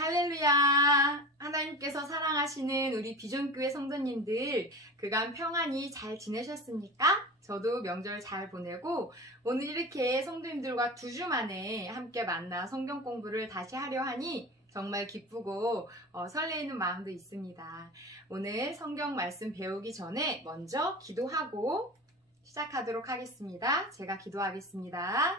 할렐루야! 하나님께서 사랑하시는 우리 비전교회 성도님들, 그간 평안히 잘 지내셨습니까? 저도 명절 잘 보내고 오늘 이렇게 성도님들과 2주 만에 함께 만나 성경 공부를 다시 하려 하니 정말 기쁘고 설레이는 마음도 있습니다. 오늘 성경 말씀 배우기 전에 먼저 기도하고 시작하도록 하겠습니다. 제가 기도하겠습니다.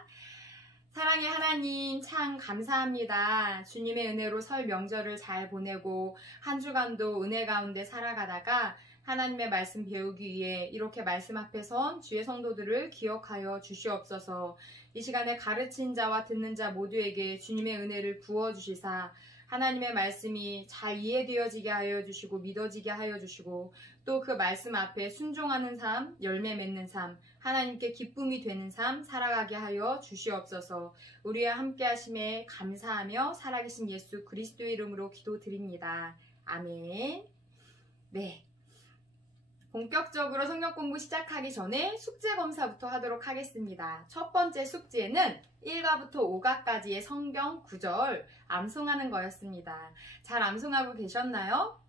사랑의 하나님, 참 감사합니다. 주님의 은혜로 설 명절을 잘 보내고 한 주간도 은혜 가운데 살아가다가 하나님의 말씀 배우기 위해 이렇게 말씀 앞에 선 주의 성도들을 기억하여 주시옵소서. 이 시간에 가르친 자와 듣는 자 모두에게 주님의 은혜를 부어주시사 하나님의 말씀이 잘 이해되어지게 하여 주시고 믿어지게 하여 주시고 또 그 말씀 앞에 순종하는 삶, 열매 맺는 삶, 하나님께 기쁨이 되는 삶 살아가게 하여 주시옵소서. 우리와 함께 하심에 감사하며 살아계신 예수 그리스도의 이름으로 기도드립니다. 아멘. 네. 본격적으로 성경 공부 시작하기 전에 숙제 검사부터 하도록 하겠습니다. 첫 번째 숙제는 1과부터 5과까지의 성경 구절 암송하는 거였습니다. 잘 암송하고 계셨나요?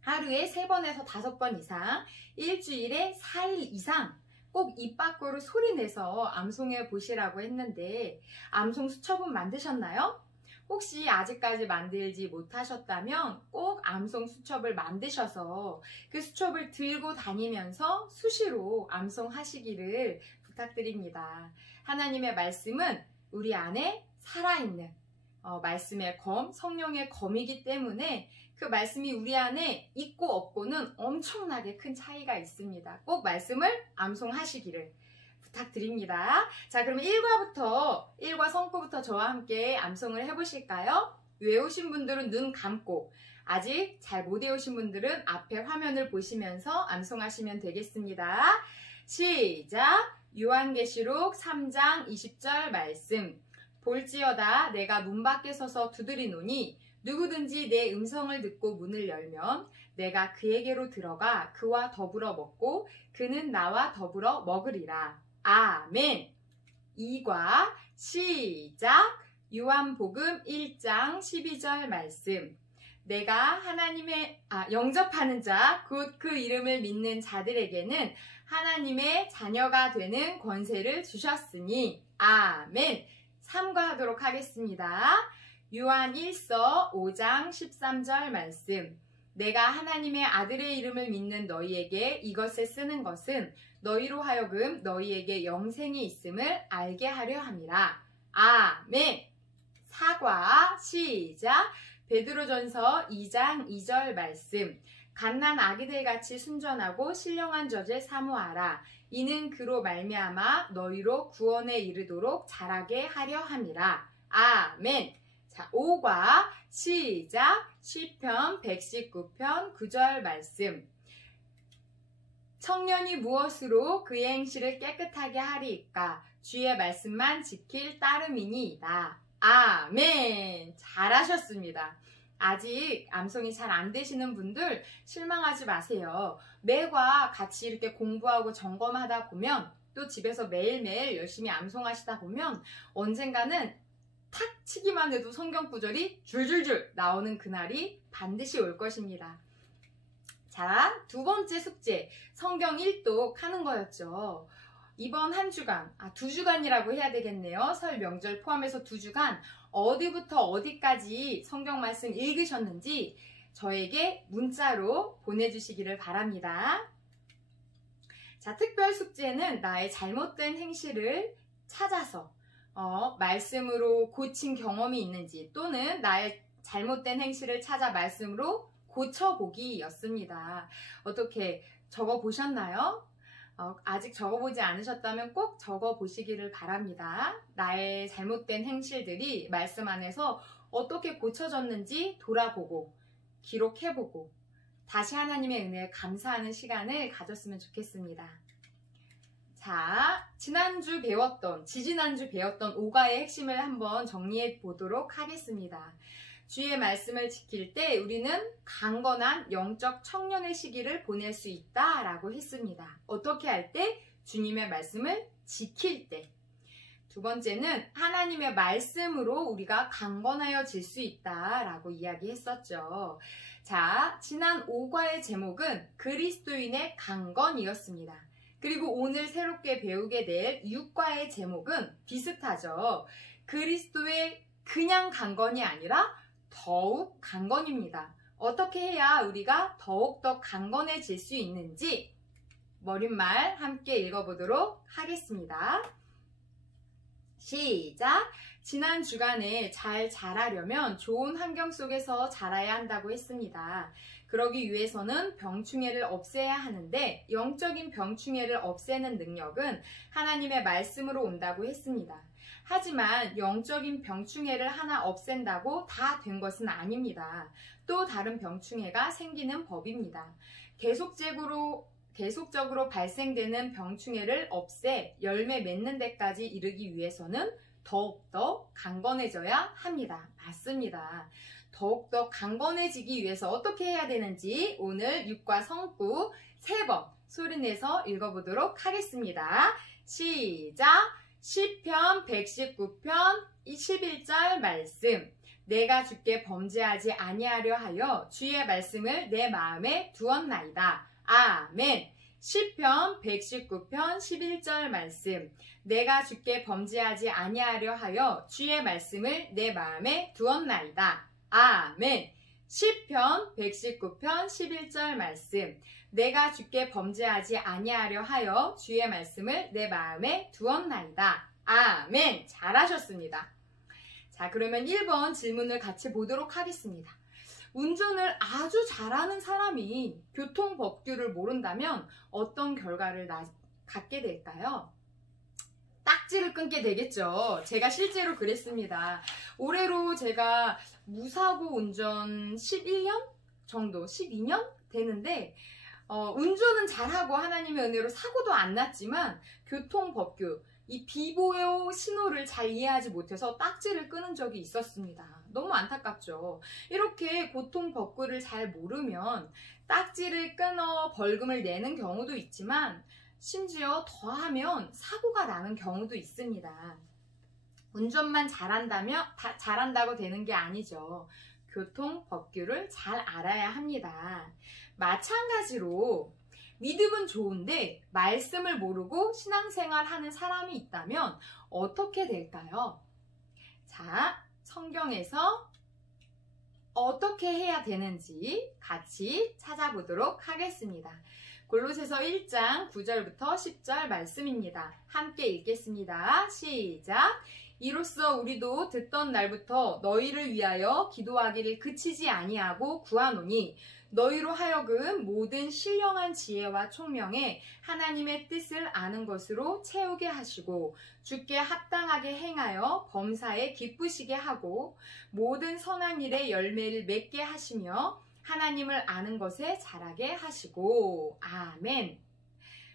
하루에 3번에서 5번 이상, 일주일에 4일 이상 꼭 입 밖으로 소리내서 암송해 보시라고 했는데 암송 수첩은 만드셨나요? 혹시 아직까지 만들지 못하셨다면 꼭 암송 수첩을 만드셔서 그 수첩을 들고 다니면서 수시로 암송하시기를 부탁드립니다. 하나님의 말씀은 우리 안에 살아있는 말씀의 검, 성령의 검이기 때문에 그 말씀이 우리 안에 있고 없고는 엄청나게 큰 차이가 있습니다. 꼭 말씀을 암송하시기를 부탁드립니다. 자, 그러면 1과 성구부터 저와 함께 암송을 해보실까요? 외우신 분들은 눈 감고, 아직 잘 못 외우신 분들은 앞에 화면을 보시면서 암송하시면 되겠습니다. 시작! 요한계시록 3장 20절 말씀. 볼지어다 내가 문 밖에 서서 두드리노니 누구든지 내 음성을 듣고 문을 열면 내가 그에게로 들어가 그와 더불어 먹고 그는 나와 더불어 먹으리라. 아멘. 2과 시작. 요한복음 1장 12절 말씀. 내가 하나님의 영접하는 자 곧 그 이름을 믿는 자들에게는 하나님의 자녀가 되는 권세를 주셨으니 아멘. 3과 하도록 하겠습니다. 요한 1서 5장 13절 말씀. 내가 하나님의 아들의 이름을 믿는 너희에게 이것을 쓰는 것은 너희로 하여금 너희에게 영생이 있음을 알게 하려 함이라. 아멘. 4과 시작. 베드로전서 2장 2절 말씀. 갓난 아기들 같이 순전하고 신령한 젖을 사모하라. 이는 그로 말미암아 너희로 구원에 이르도록 자라게 하려 함이라. 아멘. 자, 5과 시작. 시편 119편 9절 말씀. 청년이 무엇으로 그의 행실을 깨끗하게 하리이까? 주의 말씀만 지킬 따름이니이다. 아멘. 잘하셨습니다. 아직 암송이 잘 안 되시는 분들 실망하지 마세요. 매과 같이 이렇게 공부하고 점검하다 보면 또 집에서 매일매일 열심히 암송하시다 보면 언젠가는 탁 치기만 해도 성경 구절이 줄줄줄 나오는 그날이 반드시 올 것입니다. 자, 2번째 숙제, 성경 1독 하는 거였죠. 이번 한 주간, 2주간이라고 해야 되겠네요. 설 명절 포함해서 2주간 어디부터 어디까지 성경 말씀 읽으셨는지 저에게 문자로 보내주시기를 바랍니다. 자, 특별 숙제는 나의 잘못된 행실을 찾아서 말씀으로 고친 경험이 있는지 또는 나의 잘못된 행실을 찾아 말씀으로 고쳐보기였습니다. 어떻게 적어보셨나요? 아직 적어보지 않으셨다면 꼭 적어보시기를 바랍니다. 나의 잘못된 행실들이 말씀 안에서 어떻게 고쳐졌는지 돌아보고 기록해보고 다시 하나님의 은혜에 감사하는 시간을 가졌으면 좋겠습니다. 자, 지지난주 배웠던 5과의 핵심을 한번 정리해 보도록 하겠습니다. 주의 말씀을 지킬 때 우리는 강건한 영적 청년의 시기를 보낼 수 있다라고 했습니다. 어떻게 할 때? 주님의 말씀을 지킬 때. 두 번째는 하나님의 말씀으로 우리가 강건하여질 수 있다라고 이야기했었죠. 자, 지난 5과의 제목은 그리스도인의 강건이었습니다. 그리고 오늘 새롭게 배우게 될 6과의 제목은 비슷하죠. 그리스도의 그냥 강건이 아니라 더욱 강건입니다. 어떻게 해야 우리가 더욱더 강건해질 수 있는지 머릿말 함께 읽어보도록 하겠습니다. 시작! 지난 주간에 잘 자라려면 좋은 환경 속에서 자라야 한다고 했습니다. 그러기 위해서는 병충해를 없애야 하는데 영적인 병충해를 없애는 능력은 하나님의 말씀으로 온다고 했습니다. 하지만 영적인 병충해를 하나 없앤다고 다 된 것은 아닙니다. 또 다른 병충해가 생기는 법입니다. 계속적으로 발생되는 병충해를 없애 열매 맺는 데까지 이르기 위해서는 더욱더 강건해져야 합니다. 맞습니다. 더욱더 강건해지기 위해서 어떻게 해야 되는지 오늘 6과 성구 3번 소리내서 읽어보도록 하겠습니다. 시작! 시편 119편 11절 말씀. 내가 주께 범죄하지 아니하려 하여 주의 말씀을 내 마음에 두었나이다. 아멘. 시편 119편 11절 말씀. 내가 주께 범죄하지 아니하려 하여 주의 말씀을 내 마음에 두었나이다. 아멘. 시편 119편 11절 말씀. 내가 주께 범죄하지 아니하려 하여 주의 말씀을 내 마음에 두었나이다. 아멘. 잘하셨습니다. 자, 그러면 1번 질문을 같이 보도록 하겠습니다. 운전을 아주 잘하는 사람이 교통법규를 모른다면 어떤 결과를 갖게 될까요? 딱지를 끊게 되겠죠. 제가 실제로 그랬습니다. 올해로 제가 무사고 운전 11년 정도, 12년 되는데 운전은 잘하고 하나님의 은혜로 사고도 안 났지만 교통법규, 이 비보호 신호를 잘 이해하지 못해서 딱지를 끄는 적이 있었습니다. 너무 안타깝죠. 이렇게 교통법규를 잘 모르면 딱지를 끊어 벌금을 내는 경우도 있지만 심지어 더하면 사고가 나는 경우도 있습니다. 운전만 잘한다고 되는 게 아니죠. 교통법규를 잘 알아야 합니다. 마찬가지로 믿음은 좋은데 말씀을 모르고 신앙생활 하는 사람이 있다면 어떻게 될까요? 자, 성경에서 어떻게 해야 되는지 같이 찾아보도록 하겠습니다. 골로새서 1장 9절부터 10절 말씀입니다. 함께 읽겠습니다. 시작! 이로써 우리도 듣던 날부터 너희를 위하여 기도하기를 그치지 아니하고 구하노니 너희로 하여금 모든 신령한 지혜와 총명에 하나님의 뜻을 아는 것으로 채우게 하시고 주께 합당하게 행하여 범사에 기쁘시게 하고 모든 선한 일에 열매를 맺게 하시며 하나님을 아는 것에 자라게 하시고. 아멘.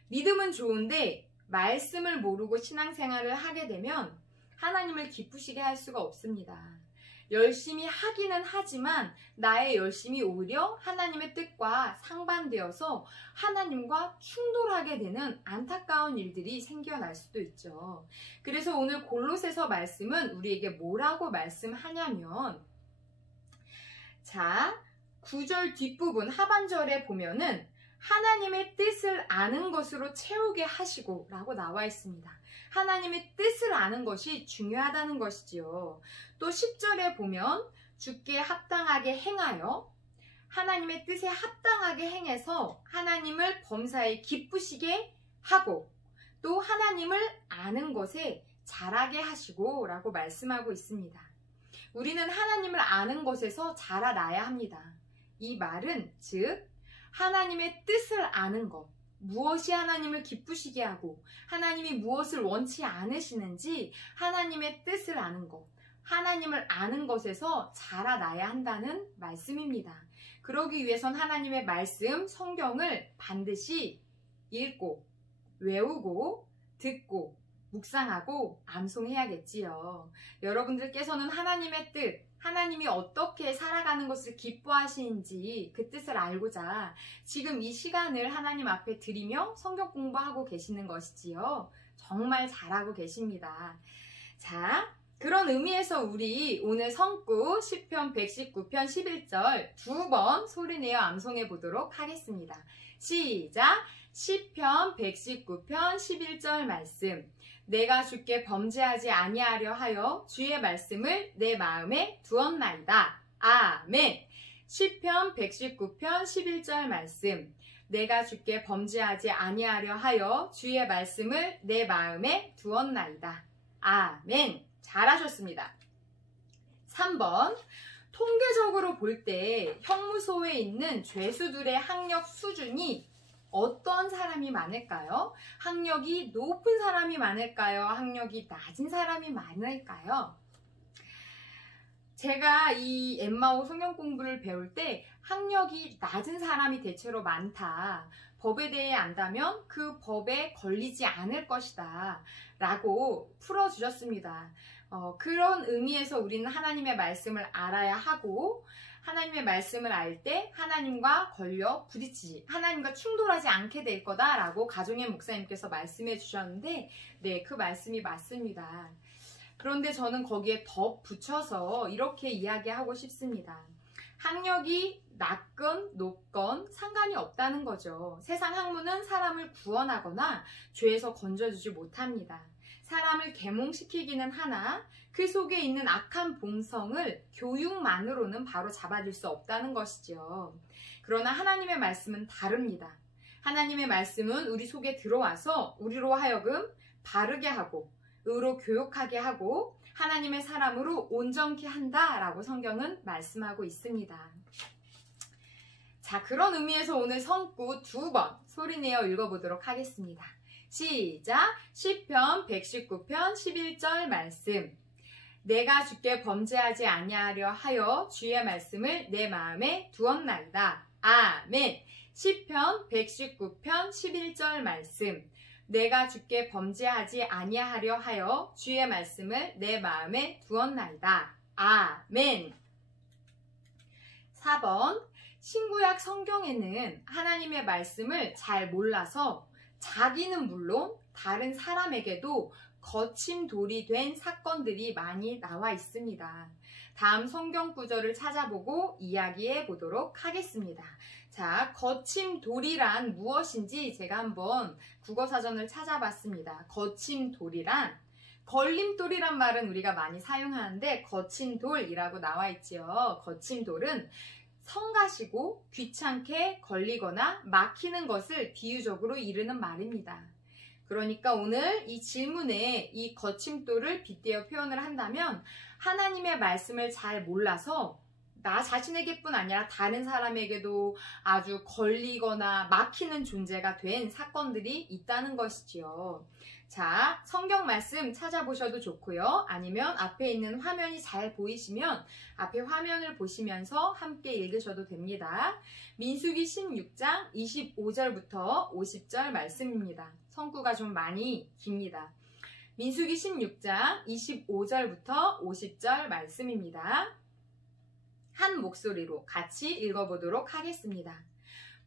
믿음은 좋은데 말씀을 모르고 신앙생활을 하게 되면 하나님을 기쁘시게 할 수가 없습니다. 열심히 하기는 하지만 나의 열심이 오히려 하나님의 뜻과 상반되어서 하나님과 충돌하게 되는 안타까운 일들이 생겨날 수도 있죠. 그래서 오늘 골로새서 말씀은 우리에게 뭐라고 말씀하냐면, 자, 9절 뒷부분 하반절에 보면은 하나님의 뜻을 아는 것으로 채우게 하시고 라고 나와 있습니다. 하나님의 뜻을 아는 것이 중요하다는 것이지요. 또 10절에 보면 주께 합당하게 행하여 하나님의 뜻에 합당하게 행해서 하나님을 범사에 기쁘시게 하고 또 하나님을 아는 것에 자라게 하시고 라고 말씀하고 있습니다. 우리는 하나님을 아는 것에서 자라나야 합니다. 이 말은 즉 하나님의 뜻을 아는 것, 무엇이 하나님을 기쁘시게 하고 하나님이 무엇을 원치 않으시는지 하나님의 뜻을 아는 것, 하나님을 아는 것에서 자라나야 한다는 말씀입니다. 그러기 위해선 하나님의 말씀, 성경을 반드시 읽고 외우고 듣고 묵상하고 암송해야겠지요. 여러분들께서는 하나님의 뜻, 하나님이 어떻게 살아가는 것을 기뻐하시는지 그 뜻을 알고자 지금 이 시간을 하나님 앞에 드리며 성경 공부하고 계시는 것이지요. 정말 잘하고 계십니다. 자, 그런 의미에서 우리 오늘 성구 시편 119편 11절 두 번 소리내어 암송해 보도록 하겠습니다. 시작! 시편 119편 11절 말씀. 내가 주께 범죄하지 아니하려 하여 주의 말씀을 내 마음에 두었나이다. 아멘. 시편 119편 11절 말씀. 내가 주께 범죄하지 아니하려 하여 주의 말씀을 내 마음에 두었나이다. 아멘. 잘하셨습니다. 3번. 통계적으로 볼 때 형무소에 있는 죄수들의 학력 수준이 어떤 사람이 많을까요? 학력이 높은 사람이 많을까요? 학력이 낮은 사람이 많을까요? 제가 이 엠마오 성경 공부를 배울 때 학력이 낮은 사람이 대체로 많다. 법에 대해 안다면 그 법에 걸리지 않을 것이다. 라고 풀어주셨습니다. 그런 의미에서 우리는 하나님의 말씀을 알아야 하고 하나님의 말씀을 알 때 하나님과 걸려 부딪히지, 하나님과 충돌하지 않게 될 거다라고 가종현 목사님께서 말씀해 주셨는데 네, 그 말씀이 맞습니다. 그런데 저는 거기에 덧붙여서 이렇게 이야기하고 싶습니다. 학력이 낮건 높건 상관이 없다는 거죠. 세상 학문은 사람을 구원하거나 죄에서 건져주지 못합니다. 사람을 계몽시키기는 하나 그 속에 있는 악한 본성을 교육만으로는 바로 잡아줄 수 없다는 것이죠. 그러나 하나님의 말씀은 다릅니다. 하나님의 말씀은 우리 속에 들어와서 우리로 하여금 바르게 하고 의로 교육하게 하고 하나님의 사람으로 온전케 한다라고 성경은 말씀하고 있습니다. 자, 그런 의미에서 오늘 성구 두 번 소리내어 읽어보도록 하겠습니다. 시작! 시편 119편 11절 말씀. 내가 주께 범죄하지 아니하려 하여 주의 말씀을 내 마음에 두었나이다. 아멘. 시편 119편 11절 말씀. 내가 주께 범죄하지 아니하려 하여 주의 말씀을 내 마음에 두었나이다. 아멘. 4번. 신구약 성경에는 하나님의 말씀을 잘 몰라서 자기는 물론 다른 사람에게도 거침돌이 된 사건들이 많이 나와 있습니다. 다음 성경 구절을 찾아보고 이야기해 보도록 하겠습니다. 자, 거침돌이란 무엇인지 제가 한번 국어사전을 찾아봤습니다. 거침돌이란 걸림돌이란 말은 우리가 많이 사용하는데 거침돌이라고 나와 있지요. 거침돌은 성가시고 귀찮게 걸리거나 막히는 것을 비유적으로 이르는 말입니다. 그러니까 오늘 이 질문에 이 거침돌을 빗대어 표현을 한다면 하나님의 말씀을 잘 몰라서 나 자신에게뿐 아니라 다른 사람에게도 아주 걸리거나 막히는 존재가 된 사건들이 있다는 것이지요. 자, 성경 말씀 찾아보셔도 좋고요. 아니면 앞에 있는 화면이 잘 보이시면 앞에 화면을 보시면서 함께 읽으셔도 됩니다. 민수기 16장 25절부터 50절 말씀입니다. 성구가 좀 많이 깁니다. 민수기 16장 25절부터 50절 말씀입니다. 한 목소리로 같이 읽어보도록 하겠습니다.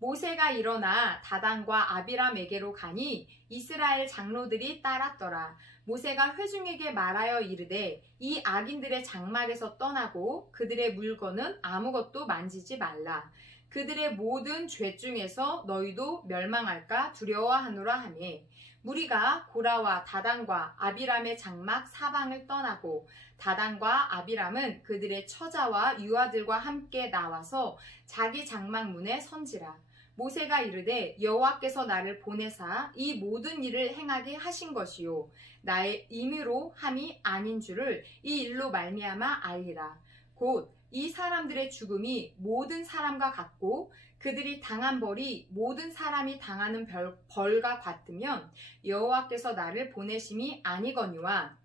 모세가 일어나 다단과 아비람에게로 가니 이스라엘 장로들이 따랐더라. 모세가 회중에게 말하여 이르되 이 악인들의 장막에서 떠나고 그들의 물건은 아무것도 만지지 말라. 그들의 모든 죄 중에서 너희도 멸망할까 두려워하노라 하매 무리가 고라와 다단과 아비람의 장막 사방을 떠나고 다단과 아비람은 그들의 처자와 유아들과 함께 나와서 자기 장막 문에 선지라. 모세가 이르되 여호와께서 나를 보내사 이 모든 일을 행하게 하신 것이요 나의 임의로 함이 아닌 줄을 이 일로 말미암아 알리라. 곧 이 사람들의 죽음이 모든 사람과 같고 그들이 당한 벌이 모든 사람이 당하는 벌과 같으면 여호와께서 나를 보내심이 아니거니와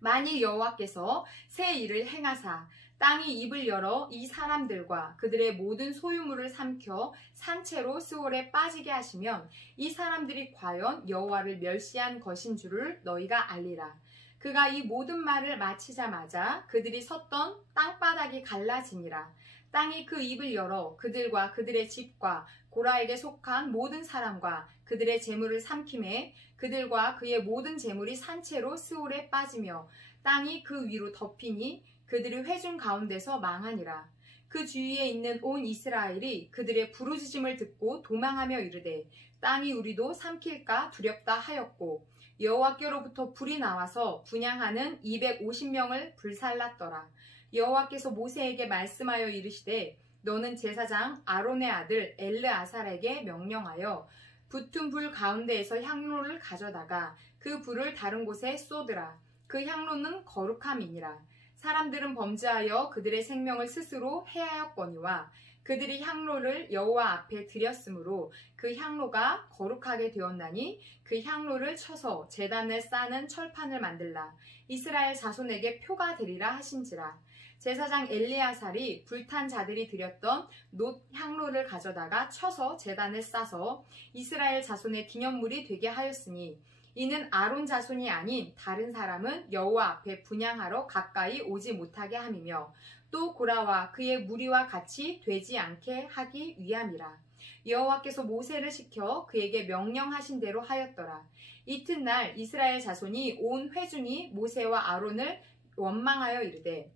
만일 여호와께서 새 일을 행하사 땅이 입을 열어 이 사람들과 그들의 모든 소유물을 삼켜 산채로 스올에 빠지게 하시면 이 사람들이 과연 여호와를 멸시한 것인 줄을 너희가 알리라. 그가 이 모든 말을 마치자마자 그들이 섰던 땅바닥이 갈라지니라. 땅이 그 입을 열어 그들과 그들의 집과 고라에게 속한 모든 사람과 그들의 재물을 삼키매 그들과 그의 모든 재물이 산채로 스올에 빠지며 땅이 그 위로 덮이니 그들이 회중 가운데서 망하니라. 그 주위에 있는 온 이스라엘이 그들의 부르짖음을 듣고 도망하며 이르되 땅이 우리도 삼킬까 두렵다 하였고 여호와께로부터 불이 나와서 분향하는 250명을 불살랐더라. 여호와께서 모세에게 말씀하여 이르시되 너는 제사장 아론의 아들 엘르아살에게 명령하여 붙은 불 가운데에서 향로를 가져다가 그 불을 다른 곳에 쏟으라. 그 향로는 거룩함이니라. 사람들은 범죄하여 그들의 생명을 스스로 해하였거니와 그들이 향로를 여호와 앞에 드렸으므로 그 향로가 거룩하게 되었나니 그 향로를 쳐서 제단을 싸는 철판을 만들라. 이스라엘 자손에게 표가 되리라 하신지라. 제사장 엘리아살이 불탄 자들이 드렸던 놋 향로를 가져다가 쳐서 제단을 싸서 이스라엘 자손의 기념물이 되게 하였으니 이는 아론 자손이 아닌 다른 사람은 여호와 앞에 분향하러 가까이 오지 못하게 함이며 또 고라와 그의 무리와 같이 되지 않게 하기 위함이라. 여호와께서 모세를 시켜 그에게 명령하신 대로 하였더라. 이튿날 이스라엘 자손이 온 회중이 모세와 아론을 원망하여 이르되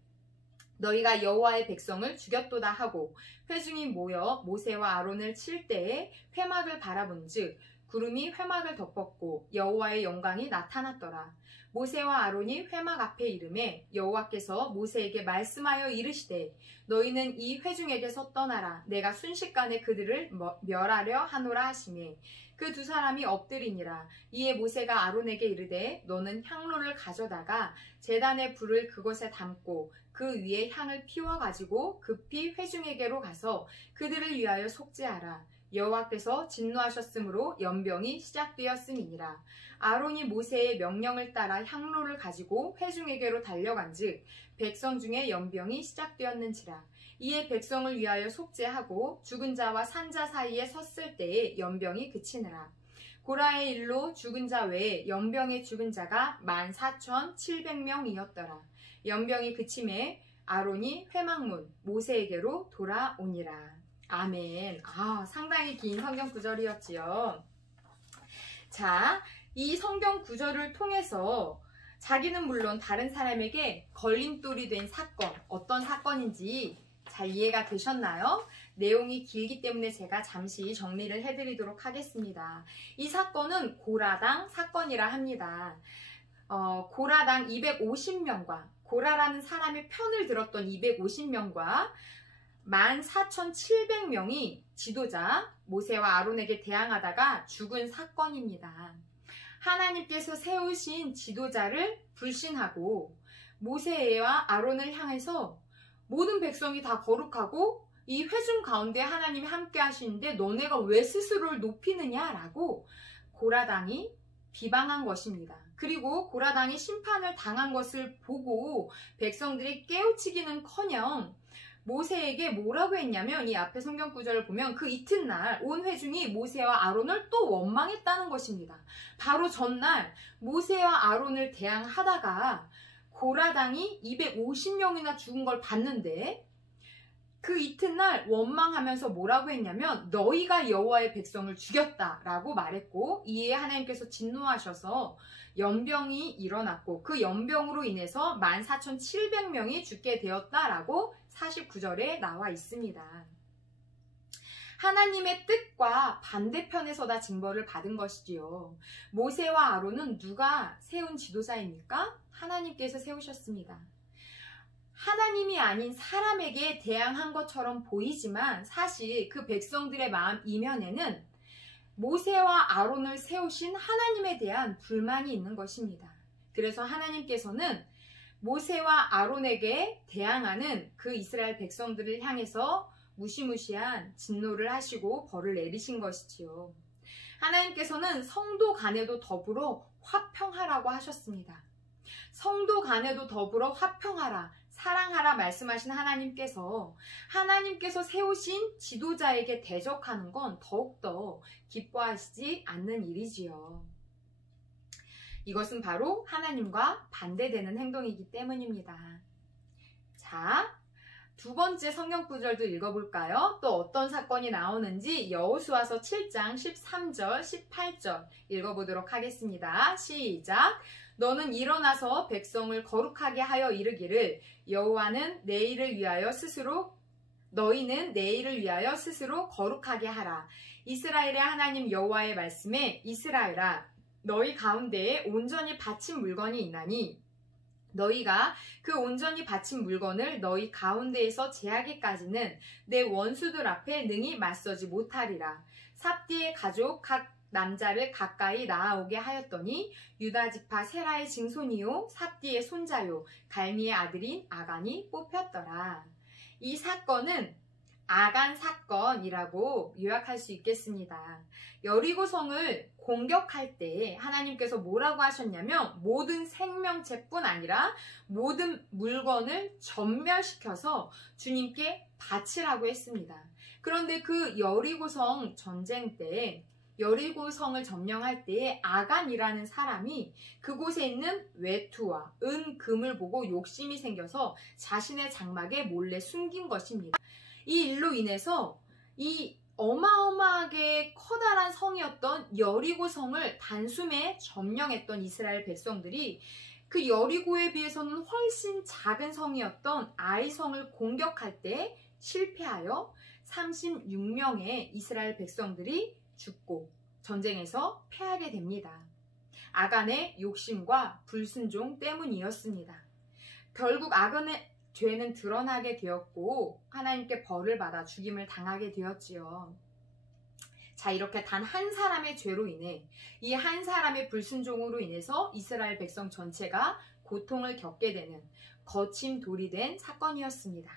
너희가 여호와의 백성을 죽였도다 하고 회중이 모여 모세와 아론을 칠 때에 회막을 바라본즉 구름이 회막을 덮었고 여호와의 영광이 나타났더라. 모세와 아론이 회막 앞에 이르매 여호와께서 모세에게 말씀하여 이르시되 너희는 이 회중에게서 떠나라. 내가 순식간에 그들을 멸하려 하노라 하시매 그 두 사람이 엎드리니라. 이에 모세가 아론에게 이르되 너는 향로를 가져다가 제단의 불을 그것에 담고 그 위에 향을 피워 가지고 급히 회중에게로 가서 그들을 위하여 속죄하라. 여호와께서 진노하셨으므로 연병이 시작되었음이니라. 아론이 모세의 명령을 따라 향로를 가지고 회중에게로 달려간즉 백성 중에 연병이 시작되었는지라. 이에 백성을 위하여 속죄하고 죽은 자와 산 자 사이에 섰을 때에 연병이 그치느라. 고라의 일로 죽은 자 외에 연병에 죽은 자가 14,700명이었더라. 연병이 그침에 아론이 회막문 모세에게로 돌아오니라. 아멘. 상당히 긴 성경 구절이었지요. 자, 이 성경 구절을 통해서 자기는 물론 다른 사람에게 걸림돌이 된 사건, 어떤 사건인지 잘 이해가 되셨나요? 내용이 길기 때문에 제가 잠시 정리를 해드리도록 하겠습니다. 이 사건은 고라당 사건이라 합니다. 고라당 250명과 고라라는 사람의 편을 들었던 250명과 14,700명이 지도자 모세와 아론에게 대항하다가 죽은 사건입니다. 하나님께서 세우신 지도자를 불신하고 모세와 아론을 향해서 모든 백성이 다 거룩하고 이 회중 가운데 하나님이 함께 하시는데 너네가 왜 스스로를 높이느냐라고 고라당이 비방한 것입니다. 그리고 고라당이 심판을 당한 것을 보고 백성들이 깨우치기는커녕 모세에게 뭐라고 했냐면 이 앞에 성경 구절을 보면 그 이튿날 온 회중이 모세와 아론을 또 원망했다는 것입니다. 바로 전날 모세와 아론을 대항하다가 고라당이 250명이나 죽은 걸 봤는데 그 이튿날 원망하면서 뭐라고 했냐면 너희가 여호와의 백성을 죽였다라고 말했고 이에 하나님께서 진노하셔서 연병이 일어났고 그 연병으로 인해서 14,700명이 죽게 되었다라고 49절에 나와 있습니다. 하나님의 뜻과 반대편에서 다 징벌을 받은 것이지요. 모세와 아론은 누가 세운 지도자입니까? 하나님께서 세우셨습니다. 하나님이 아닌 사람에게 대항한 것처럼 보이지만 사실 그 백성들의 마음 이면에는 모세와 아론을 세우신 하나님에 대한 불만이 있는 것입니다. 그래서 하나님께서는 모세와 아론에게 대항하는 그 이스라엘 백성들을 향해서 무시무시한 진노를 하시고 벌을 내리신 것이지요. 하나님께서는 성도 간에도 더불어 화평하라고 하셨습니다. 성도 간에도 더불어 화평하라, 사랑하라 말씀하신 하나님께서 세우신 지도자에게 대적하는 건 더욱더 기뻐하시지 않는 일이지요. 이것은 바로 하나님과 반대되는 행동이기 때문입니다. 자, 두 번째 성경 구절도 읽어볼까요? 또 어떤 사건이 나오는지 여호수아서 7장 13절, 18절 읽어보도록 하겠습니다. 시작! 너는 일어나서 백성을 거룩하게 하여 이르기를 여호와는 너희는 내일을 위하여 스스로 거룩하게 하라. 이스라엘의 하나님 여호와의 말씀에 이스라엘아 너희 가운데에 온전히 바친 물건이 있나니 너희가 그 온전히 바친 물건을 너희 가운데에서 제하기까지는 내 원수들 앞에 능히 맞서지 못하리라. 삽디의 가족 각 남자를 가까이 나아오게 하였더니 유다 지파 세라의 증손이요 삽디의 손자요 갈미의 아들인 아간이 뽑혔더라. 이 사건은 아간 사건이라고 요약할 수 있겠습니다. 여리고성을 공격할 때 하나님께서 뭐라고 하셨냐면 모든 생명체뿐 아니라 모든 물건을 전멸시켜서 주님께 바치라고 했습니다. 그런데 그 여리고성 전쟁 때 여리고성을 점령할 때에 아간이라는 사람이 그곳에 있는 외투와 은, 금을 보고 욕심이 생겨서 자신의 장막에 몰래 숨긴 것입니다. 이 일로 인해서 이 어마어마하게 커다란 성이었던 여리고성을 단숨에 점령했던 이스라엘 백성들이 그 여리고에 비해서는 훨씬 작은 성이었던 아이성을 공격할 때 실패하여 36명의 이스라엘 백성들이 죽고 전쟁에서 패하게 됩니다. 아간의 욕심과 불순종 때문이었습니다. 결국 아간의 죄는 드러나게 되었고 하나님께 벌을 받아 죽임을 당하게 되었지요. 자, 이렇게 단 한 사람의 죄로 인해 이 한 사람의 불순종으로 인해서 이스라엘 백성 전체가 고통을 겪게 되는 거친 돌이 된 사건이었습니다.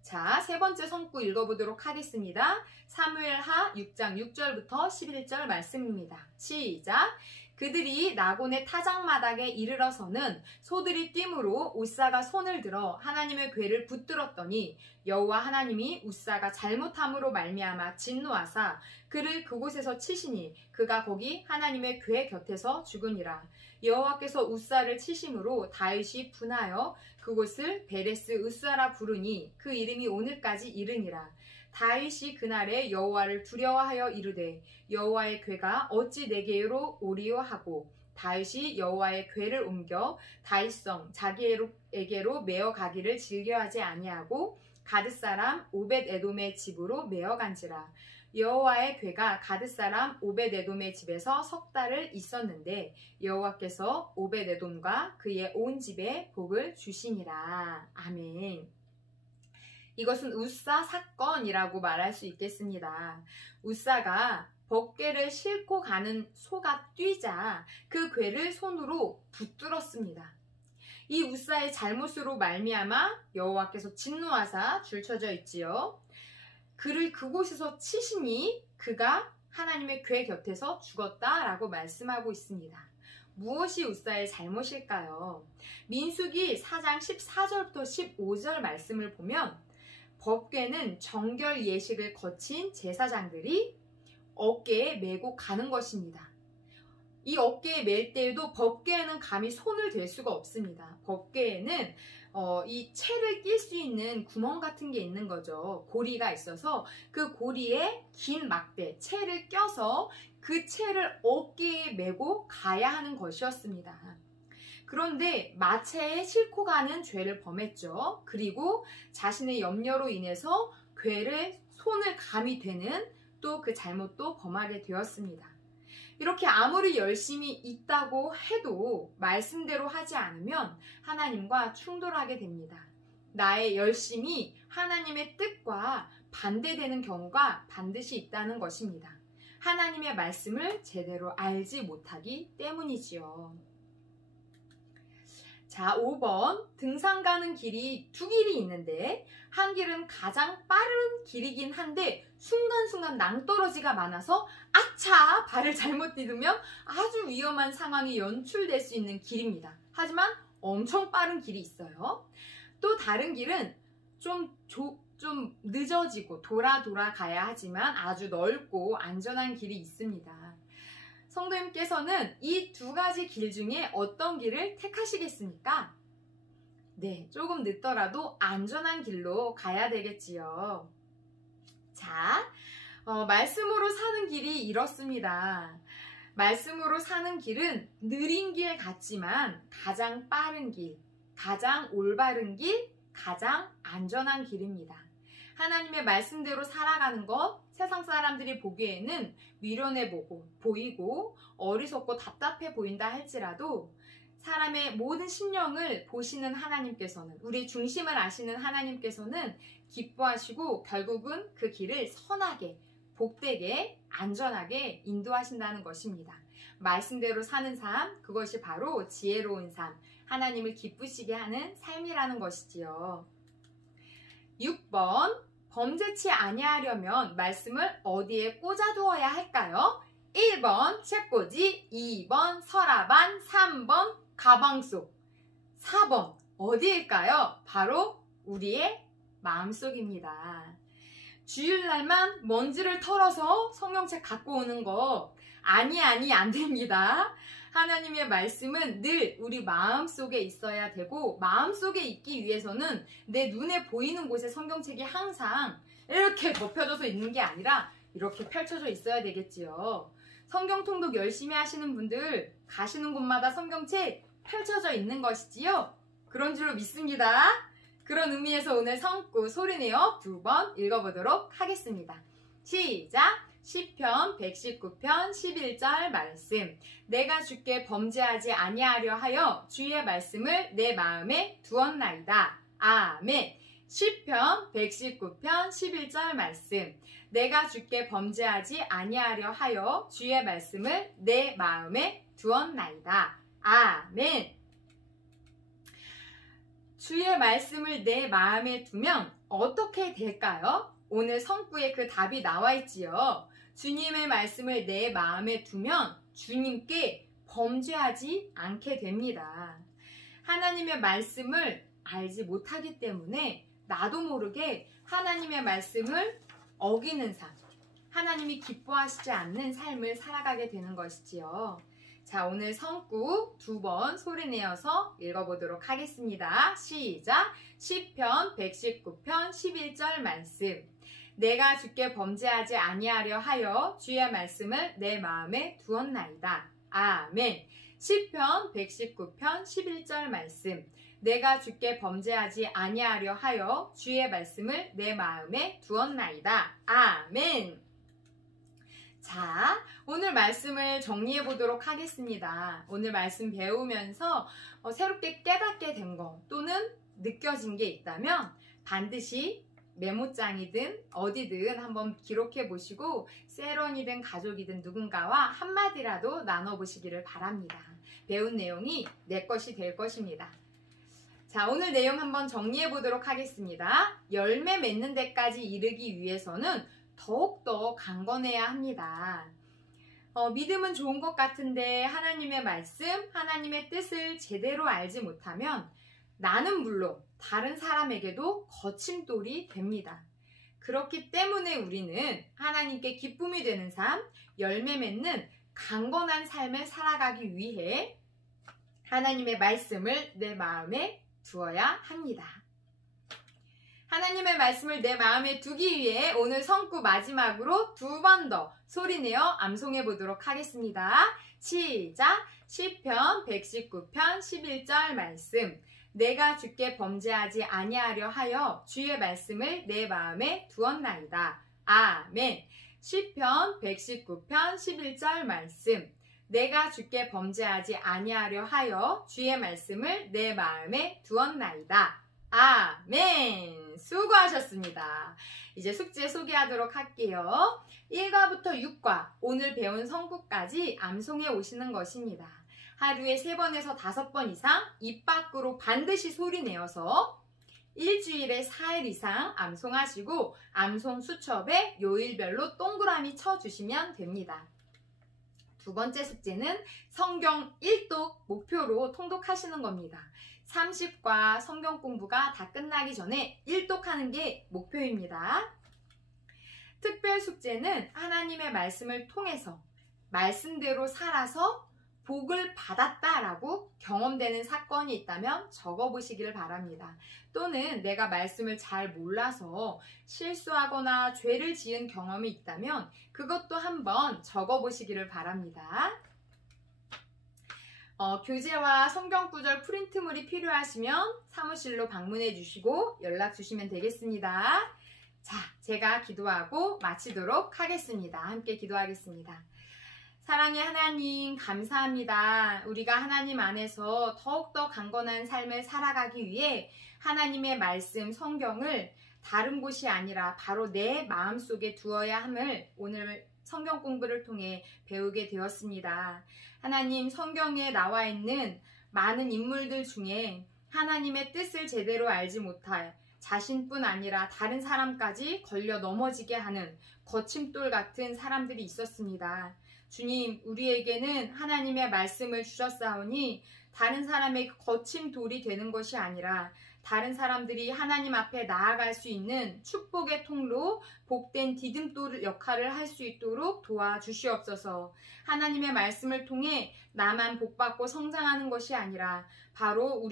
자, 세 번째 성구 읽어보도록 하겠습니다. 사무엘하 6장 6절부터 11절 말씀입니다. 시작! 그들이 나곤의 타작마당에 이르러서는 소들이 뛴으로 웃사가 손을 들어 하나님의 궤를 붙들었더니 여호와 하나님이 웃사가 잘못함으로 말미암아 진노하사 그를 그곳에서 치시니 그가 거기 하나님의 궤 곁에서 죽으니라. 여호와께서 웃사를 치심으로 다윗이 분하여 그곳을 베레스 웃사라 부르니 그 이름이 오늘까지 이르니라. 다윗이 그날에 여호와를 두려워하여 이르되 여호와의 궤가 어찌 내게로 오리요 하고 다윗이 여호와의 궤를 옮겨 다윗성 자기에게로 메어 가기를 즐겨하지 아니하고 가드 사람 오벳 에돔의 집으로 메어 간지라. 여호와의 궤가 가드 사람 오벳 에돔의 집에서 석 달을 있었는데 여호와께서 오벳 에돔과 그의 온 집에 복을 주시니라. 아멘. 이것은 웃사 사건이라고 말할 수 있겠습니다. 웃사가 법궤를 싣고 가는 소가 뛰자 그 궤를 손으로 붙들었습니다. 이 웃사의 잘못으로 말미암아 여호와께서 진노하사 줄쳐져 있지요. 그를 그곳에서 치시니 그가 하나님의 궤 곁에서 죽었다라고 말씀하고 있습니다. 무엇이 웃사의 잘못일까요? 민수기 4장 14절부터 15절 말씀을 보면 법궤는 정결 예식을 거친 제사장들이 어깨에 메고 가는 것입니다. 이 어깨에 맬 때에도 법궤에는 감히 손을 댈 수가 없습니다. 법궤에는 이 채를 낄 수 있는 구멍 같은 게 있는 거죠. 고리가 있어서 그 고리에 긴 막대, 채를 껴서 그 채를 어깨에 메고 가야 하는 것이었습니다. 그런데 마차에 싣고 가는 죄를 범했죠. 그리고 자신의 염려로 인해서 궤를 손을 감히 대는 또 그 잘못도 범하게 되었습니다. 이렇게 아무리 열심히 있다고 해도 말씀대로 하지 않으면 하나님과 충돌하게 됩니다. 나의 열심이 하나님의 뜻과 반대되는 경우가 반드시 있다는 것입니다. 하나님의 말씀을 제대로 알지 못하기 때문이지요. 자, 5번. 등산 가는 길이 두 길이 있는데 한 길은 가장 빠른 길이긴 한데 순간순간 낭떠러지가 많아서 아차! 발을 잘못 디디면 아주 위험한 상황이 연출될 수 있는 길입니다. 하지만 엄청 빠른 길이 있어요. 또 다른 길은 좀 늦어지고 돌아 가야 하지만 아주 넓고 안전한 길이 있습니다. 성도님께서는 이 두 가지 길 중에 어떤 길을 택하시겠습니까? 네, 조금 늦더라도 안전한 길로 가야 되겠지요. 자, 말씀으로 사는 길이 이렇습니다. 말씀으로 사는 길은 느린 길 같지만 가장 빠른 길, 가장 올바른 길, 가장 안전한 길입니다. 하나님의 말씀대로 살아가는 것, 세상 사람들이 보기에는 미련해 보이고 어리석고 답답해 보인다 할지라도 사람의 모든 심령을 보시는 하나님께서는, 우리 중심을 아시는 하나님께서는 기뻐하시고 결국은 그 길을 선하게, 복되게, 안전하게 인도하신다는 것입니다. 말씀대로 사는 삶, 그것이 바로 지혜로운 삶, 하나님을 기쁘시게 하는 삶이라는 것이지요. 6번, 범죄치 아니하려면 말씀을 어디에 꽂아두어야 할까요? 1번 책꽂이, 2번 서랍안, 3번 가방 속, 4번 어디일까요? 바로 우리의 마음속입니다. 주일날만 먼지를 털어서 성경책 갖고 오는 거 아니 안 됩니다. 하나님의 말씀은 늘 우리 마음속에 있어야 되고, 마음속에 있기 위해서는 내 눈에 보이는 곳에 성경책이 항상 이렇게 덮여져서 있는 게 아니라 이렇게 펼쳐져 있어야 되겠지요. 성경 통독 열심히 하시는 분들 가시는 곳마다 성경책 펼쳐져 있는 것이지요. 그런 줄로 믿습니다. 그런 의미에서 오늘 성구 소리내어 2번 읽어보도록 하겠습니다. 시작! 시편 119편 11절 말씀. 내가 주께 범죄하지 아니하려 하여 주의 말씀을 내 마음에 두었나이다. 아멘. 시편 119편 11절 말씀. 내가 주께 범죄하지 아니하려 하여 주의 말씀을 내 마음에 두었나이다. 아멘. 주의 말씀을 내 마음에 두면 어떻게 될까요? 오늘 성구에 그 답이 나와 있지요. 주님의 말씀을 내 마음에 두면 주님께 범죄하지 않게 됩니다. 하나님의 말씀을 알지 못하기 때문에 나도 모르게 하나님의 말씀을 어기는 삶, 하나님이 기뻐하시지 않는 삶을 살아가게 되는 것이지요. 자, 오늘 성구 2번 소리내어서 읽어보도록 하겠습니다. 시작! 시편 119편 11절 말씀. 내가 주께 범죄하지 아니하려 하여 주의 말씀을 내 마음에 두었나이다. 아멘. 시편 119편 11절 말씀. 내가 주께 범죄하지 아니하려 하여 주의 말씀을 내 마음에 두었나이다. 아멘. 자, 오늘 말씀을 정리해 보도록 하겠습니다. 오늘 말씀 배우면서 새롭게 깨닫게 된 거 또는 느껴진 게 있다면 반드시 메모장이든 어디든 한번 기록해 보시고 세런이든 가족이든 누군가와 한마디라도 나눠보시기를 바랍니다. 배운 내용이 내 것이 될 것입니다. 자, 오늘 내용 한번 정리해 보도록 하겠습니다. 열매 맺는 데까지 이르기 위해서는 더욱더 강건해야 합니다. 믿음은 좋은 것 같은데 하나님의 말씀, 하나님의 뜻을 제대로 알지 못하면 나는 물론 다른 사람에게도 거침돌이 됩니다. 그렇기 때문에 우리는 하나님께 기쁨이 되는 삶, 열매 맺는 강건한 삶을 살아가기 위해 하나님의 말씀을 내 마음에 두어야 합니다. 하나님의 말씀을 내 마음에 두기 위해 오늘 성구 마지막으로 2번 더 소리내어 암송해 보도록 하겠습니다. 시작! 시편 119편 11절 말씀. 내가 주께 범죄하지 아니하려 하여 주의 말씀을 내 마음에 두었나이다. 아멘. 시편 119편 11절 말씀. 내가 주께 범죄하지 아니하려 하여 주의 말씀을 내 마음에 두었나이다. 아멘. 수고하셨습니다. 이제 숙제 소개하도록 할게요. 1과부터 6과 오늘 배운 성구까지 암송해 오시는 것입니다. 하루에 3번에서 5번 이상 입 밖으로 반드시 소리 내어서 일주일에 4일 이상 암송하시고 암송 수첩에 요일별로 동그라미 쳐주시면 됩니다. 2번째 숙제는 성경 1독 목표로 통독하시는 겁니다. 30과 성경 공부가 다 끝나기 전에 1독하는 게 목표입니다. 특별 숙제는 하나님의 말씀을 통해서 말씀대로 살아서 복을 받았다라고 경험되는 사건이 있다면 적어보시기를 바랍니다. 또는 내가 말씀을 잘 몰라서 실수하거나 죄를 지은 경험이 있다면 그것도 한번 적어보시기를 바랍니다. 교재와 성경구절 프린트물이 필요하시면 사무실로 방문해 주시고 연락 주시면 되겠습니다. 자, 제가 기도하고 마치도록 하겠습니다. 함께 기도하겠습니다. 사랑의 하나님, 감사합니다. 우리가 하나님 안에서 더욱더 강건한 삶을 살아가기 위해 하나님의 말씀, 성경을 다른 곳이 아니라 바로 내 마음속에 두어야 함을 오늘 성경 공부를 통해 배우게 되었습니다. 하나님, 성경에 나와 있는 많은 인물들 중에 하나님의 뜻을 제대로 알지 못할 자신뿐 아니라 다른 사람까지 걸려 넘어지게 하는 거침돌 같은 사람들이 있었습니다. 주님, 우리에게는 하나님의 말씀을 주셨사오니 다른 사람의 거친 돌이 되는 것이 아니라 다른 사람들이 하나님 앞에 나아갈 수 있는 축복의 통로, 복된 디딤돌 역할을 할 수 있도록 도와주시옵소서. 하나님의 말씀을 통해 나만 복받고 성장하는 것이 아니라 바로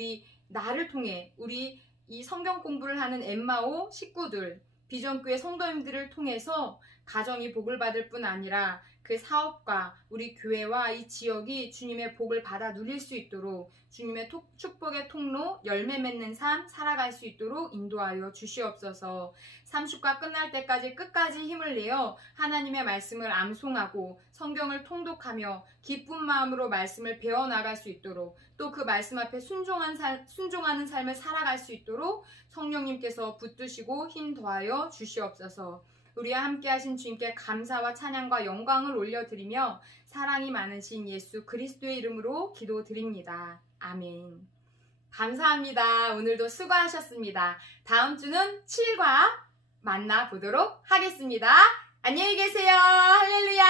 나를 통해 우리 이 성경 공부를 하는 엠마오 식구들, 비전교회 성도님들을 통해서 가정이 복을 받을 뿐 아니라 그 사업과 우리 교회와 이 지역이 주님의 복을 받아 누릴 수 있도록 주님의 축복의 통로, 열매 맺는 삶 살아갈 수 있도록 인도하여 주시옵소서. 30과 끝날 때까지 끝까지 힘을 내어 하나님의 말씀을 암송하고 성경을 통독하며 기쁜 마음으로 말씀을 배워나갈 수 있도록 또 그 말씀 앞에 순종하는 삶을 살아갈 수 있도록 성령님께서 붙드시고 힘 더하여 주시옵소서. 우리와 함께 하신 주님께 감사와 찬양과 영광을 올려드리며 사랑이 많으신 예수 그리스도의 이름으로 기도드립니다. 아멘. 감사합니다. 오늘도 수고하셨습니다. 다음 주는 7과 만나보도록 하겠습니다. 안녕히 계세요. 할렐루야.